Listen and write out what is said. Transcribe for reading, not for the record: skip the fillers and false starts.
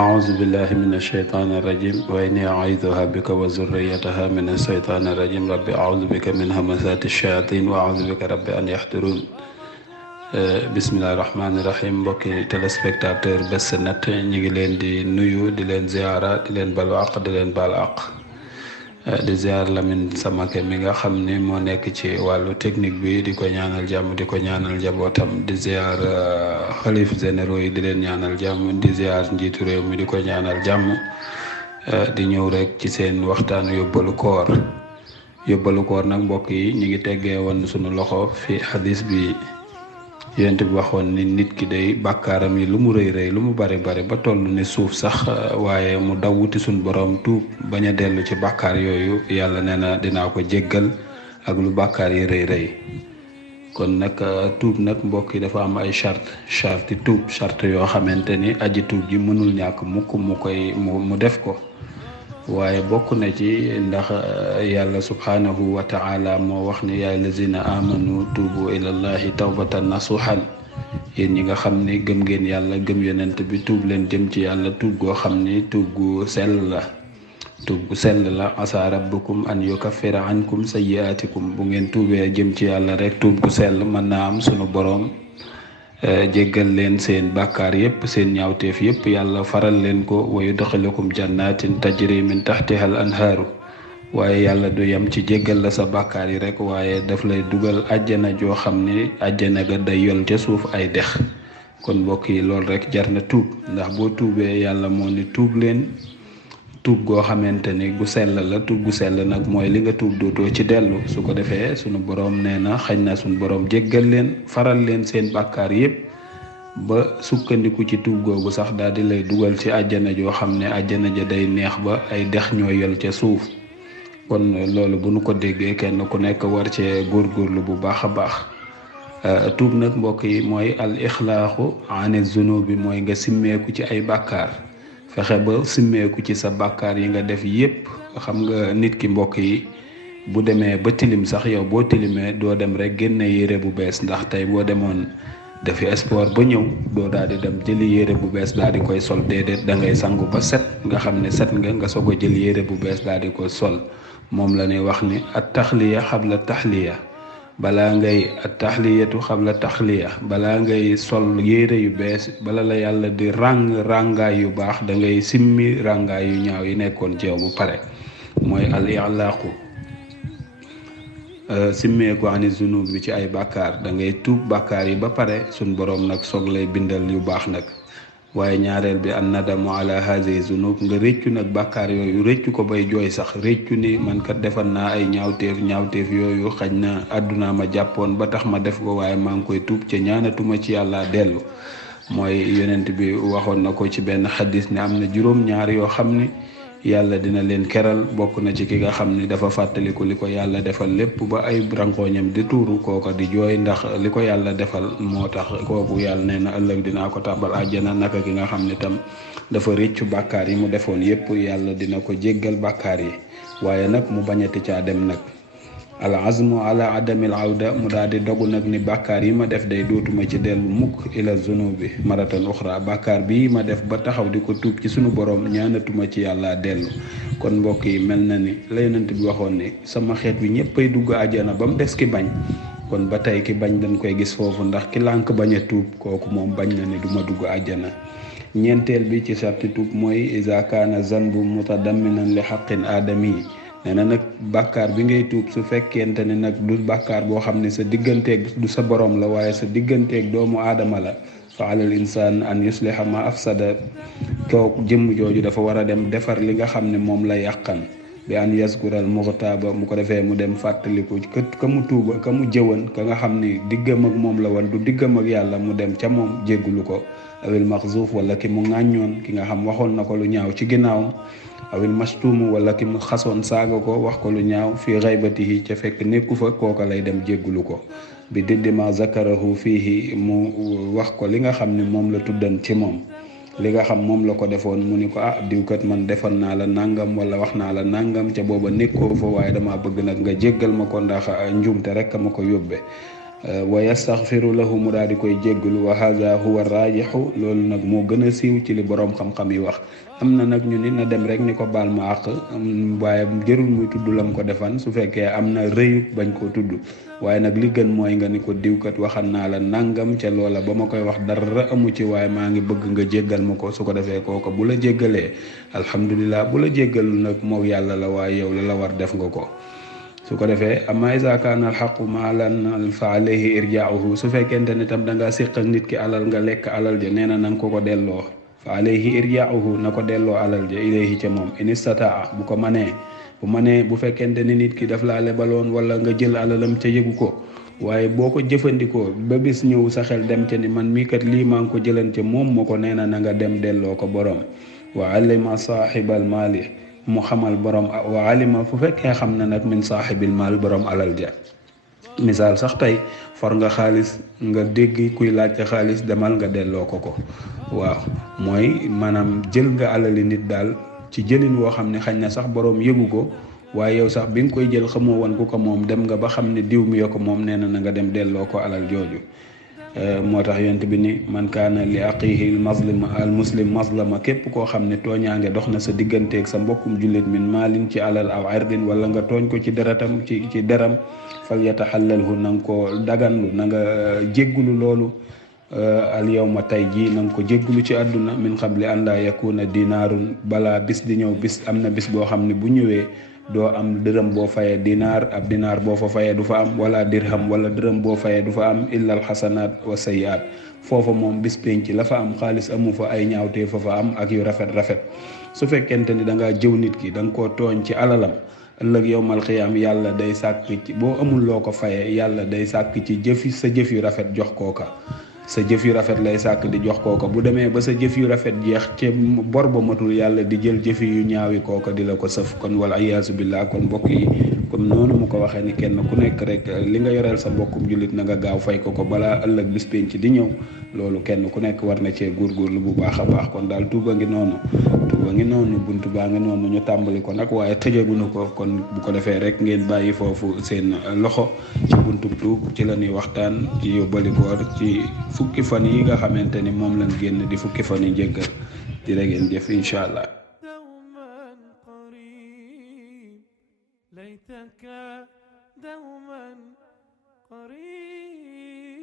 أعوذ بالله من الشيطان الرجيم وإني أعيذها بك وذريتها من الشيطان الرجيم رب أعوذ بك من همزات الشياطين وأعوذ بك رب أن يحضرون bismillahi rahmaani rahim mbokki téléspectateur Bës Net ñu ngi leen di nuyu di leen ziara di leen balu àq di leen baal àq di ziar Lamine Samake mi nga xam ni moo nekk ci wàllu technique bi di ko ñaanal jàmm di ko ñaanal njabootam di ziar xalif généraux yi di leen ñaanal jàmm di ziar njiitu réew mi di ko ñaanal jàmm di ñëw rek ci seen waxtaan yóbbalu koor nag mbokk yi ñu ngi teggee woon sunu loxo fi hadis bi yonent bi waxoon ni nit ki day bàkkaaram yi lu mu rëy rëy lu mu bari bari ba toll ni suuf sax waaye mu daw wuti suñ borom tuub bañ a dellu ci bàkkaar yooyu yàlla nee na dinaa ko jéggal ak lu bàkkaar yi rëy rëy kon nag tuub nag mbokk yi dafa am ay charte tuub charte yoo xamante ni aji tuub ji mënul ñàkk mukk mu def ko waaye bokk na ci ndax yàlla subhanahu wa ta'ala moo wax ni yaa lazina amanu tuubu ilallahi tawbatan nasuhan yéen ñi nga xam ni gëm ngeen yàlla gëm yonent bi tuub leen jëm ci yàlla tuub goo xam ni tuub gu sell la asa rabbukum an yukaffira ankum sayyi'atikum bu ngeen tuubee jëm ci yàlla rek tuub gu sell mën naa am sunu boroom jéggal leen seen bàkkaar yépp seen ñaawteef yépp yàlla faral leen ko wa yudxilukum jannatin tajri min tahtiha al anhaaru waaye yàlla du yem ci jéggal la sa bàkkaar yi rek waaye daf lay dugal àjjana joo xam ne àjjana ga day yol ca suuf ay dex kon mbokk yi loolu rek jar na tuub ndax boo tuubee yàlla moo ni tuub leen tuub goo xamante ni gu sell la tuub gu sell nag mooy li nga tuub dootoo ci dellu su ko defee sunu boroom nee na xañ na sunu boroom jéggal leen faral leen seen bàkkaar yépp ba sukkandiku ci tuub googu sax daal di lay dugal ci àjjana joo xam ne àjjana ja day neex ba ay dex ñoo yol ca suuf kon loolu bu nu ko déggee kenn ku nekk war cee góorgóorlu bu baax a baax tuub nag mbokk yi mooy al ixlaaxu ani zunubi mooy nga simmeeku ci ay bàkkaar fexe ba simmeeku ci sa bàkkaar yi nga def yépp xam nga nit ki mbokk yi bu demee ba tilim sax yow boo tilimee doo dem rek génne yére bu bees ndax tey boo demoon dafi sport ba ñëw doo daal di dem jëli yére bu bees daal di koy sol déedéet da ngay sangu ba set nga xam ne set nga soog a jël yére bu bees daal di koy sol moom la ñuy wax ni at taxliya xabla taxliya balaa ngay taxliyatu xabla taxliya balaa ngay sol yére yu bees bala la yàlla di ràngaay yu baax da ngay simmi ràngaay yu ñaaw yi nekkoon ci yow bu pare mooy al i'laaqu simmeeku ani zunub bi ci ay bàkkaar da ngay tuub bàkkaar yi ba pare suñ boroom nag soog lay bindal yu baax nag waaye ñaareel bi an nadamu ala hazihi zunub nga réccu nag bàkkaar yooyu réccu ko bay jooy sax réccu ni man kat defal naa ay ñaawteef yooyu xañ na àdduna ma jàppoon ba tax ma def ko waaye maa ngi koy tuub ca ñaanatuma ci yàlla dellu mooy yonent bi waxoon na ko ci benn xadis ne am na juróom-ñaar yoo xam ni yàlla dina leen keral bokk na ci ki nga xam ni dafa fàttaliku li ko yàlla defal lépp ba ay rankooñam di tuuru kooka di jooy ndax li ko yàlla defal moo tax kooku yàlla nee na ëllëg dinaa ko tàbbal àjjana naka ki nga xam ni tam dafa réccu bàkkaar yi mu defoon yépp yàlla dina ko jéggal bàkkaar yi waaye nag mu bañati caa dem nag al azmu ala adamil awda mu daal di dogu nag ni bàkkaar yi ma def day dootuma ci dellu mukk ila zunubi maratan uxra bàkkaar bii ma def ba taxaw di ko tuub ci sunu borom ñaanatuma ci yàlla dellu kon mbokk yi mel na ni la yonent bi waxoon ni sama xeet bi ñëppay dugg àjjana ba mu des ki bañ kon ba tey ki bañ dañ koy gis foofu ndax ki lànk bañ a tuub kooku moom bañ na ni duma dugg àjjana ñeenteel bi ci sarti tuub mooy iza kaana zanbu mutadamminan li xaqin aadami nee na nag bàkkaar bi ngay tuub su fekkente ne nag du bàkkaar boo xam ne sa digganteeg du sa borom la waaye sa digganteeg doomu aadama la fa alal insaan an yusliha ma afsada kooku jëmm jooju dafa war a dem defar li nga xam ne moom la yàqan bi an yazkural muxtaaba mu ko defee mu dem fàttaliku ka mu tuuba ka mu jëwan ka nga xam ni diggam ak moom la woon du diggam ak yàlla mu dem ca moom jéggulu ko awil maxzuuf wala ki mu ŋàññoon ki nga xam waxoon na ko lu ñaaw ci ginnaawam awil mastuumu wala ki mu xasoon saaga ko wax ko lu ñaaw fii xaybatihi ca fekk nekku fa kooka lay dem jéggulu ko bi diddi ma zakarahu fiihi mu wax ko li nga xam ne moom la tuddan ci moom li nga xam moom la ko defoon mu ni ko diwkat man defoon naa la nangam wala wax naa la nangam ca booba nekkoo fa waaye dama bëgg nag nga jéggal ma ko ndax njuumte rek ma ko yóbbe wa yastaxfiru lahu mu daal di koy jéggalu wa haza huwa raajixu loolu nag moo gën a siiw ci li boroom xam-xam yi wax. am na nag ñu ni na dem rek ni ko baal ma àq waaye jërul muy tudd lam ko defan su fekkee am na rëyu bañ koo tudd waaye nag li gën mooy nga ni ko diwkat waxal naa la nangam ca loola ba ma koy wax dara amu ci waaye maa ngi bëgg nga jéggal ma ko su ko defee kooko bu la jéggalee alhamdulilah bu la jéggalul nag moog yàlla la waaye yow la war def nga ko. su ko defee amma iza kaana alxaqu maalan fa alayhi irjaahu su fekkente ne tam da nga séq ak nit ki alal nga lekk alal ja nee na nga ko delloo fa alayhi irjaahu na ko delloo alal ja ilayhi ca moom in istataa bu ko manee bu fekkente ne nit ki daf laa lebaloon wala nga jël alalam ca yëgu ko waaye boo ko jëfandikoo ba bis ñëw sa xel dem ca ni man mii kat lii maa ngi ko jëlan ca moom moo ko nee na nga dem delloo ko borom wa alima saaxibal maali mu xamal borom wa alima fu fekkee xam na nag min saaxibil maal borom alal ja misaal sax tey for nga xaalis nga dégg kuy laajte xaalis demal nga delloo ko waaw mooy maanaam jël nga alali nit daal ci jëlin woo xam ne xañ na sax borom yëgu ko waaye yow sax bi nga koy jël xamoo woon ku ko moom dem nga ba xam ne diw mi yo ko moom nee na nga dem delloo ko alal jooju. moo tax yonent bi ni man kaana li aqihi al muslim mazlama képp koo xam ne tooñaange dox na sa digganteeg sa mbokkum jullit min maalin ci alal aw ardin wala nga tooñ ko ci deretam ci deram fal yataxallalhu na nga ko daganlu na nga jéggulu loolu al yawma tey jii na nga ko jéggulu ci àdduna min qabli an laa yakuna dinaarun balaa bis di ñëw bis am na bis boo xam ne bu ñëwee doo am dërëm boo fayee dinaar ab dinaar boo fa fayee du fa am wala dirham wala dërëm boo fayee du fa am illa al xasanaat wa sayiaat foofa moom bis penc la fa am xaalis amu fa ay ñaawtee fa am ak yu rafet su fekkente ni da ngaa jëw nit ki da nga koo tooñ ci alalam ëllëg yowmal xiyaam yàlla day sàkk ci boo amul loo ko fayee yàlla day sàkk ci sa jëf yu rafet jox kooka sa jëf yu rafet lay sàkk di jox kooka bu demee ba sa jëf yu rafet jeex ci bor ba matul yàlla di jël jëfi yu ñaawi kooka di la ko sëf kon wala iyaasu billah kon mbokk yi comme noonu mu ko waxee ni kenn ku nekk rek li nga yoreel sa mbokkum jullit na nga gaaw fay ko balaa ëllëg bis penc di ñëw loolu kenn ku nekk war na cee góorgóorlu bu baax a baax kon daal tuuba ngi noonu buntu baa ngi noonu ñu tàmbali ko nag waaye tëjaguñu ko kon bu ko defee rek ngeen bàyyi foofu seen loxo ci buntu tuub ci la ñuy waxtaan ci yóbbali koor ci fukki fan yi nga xamante ni moom lañ génn di fukki fan yi njëggal di rek ngeen jëf incha allah. ليتك دوما قريب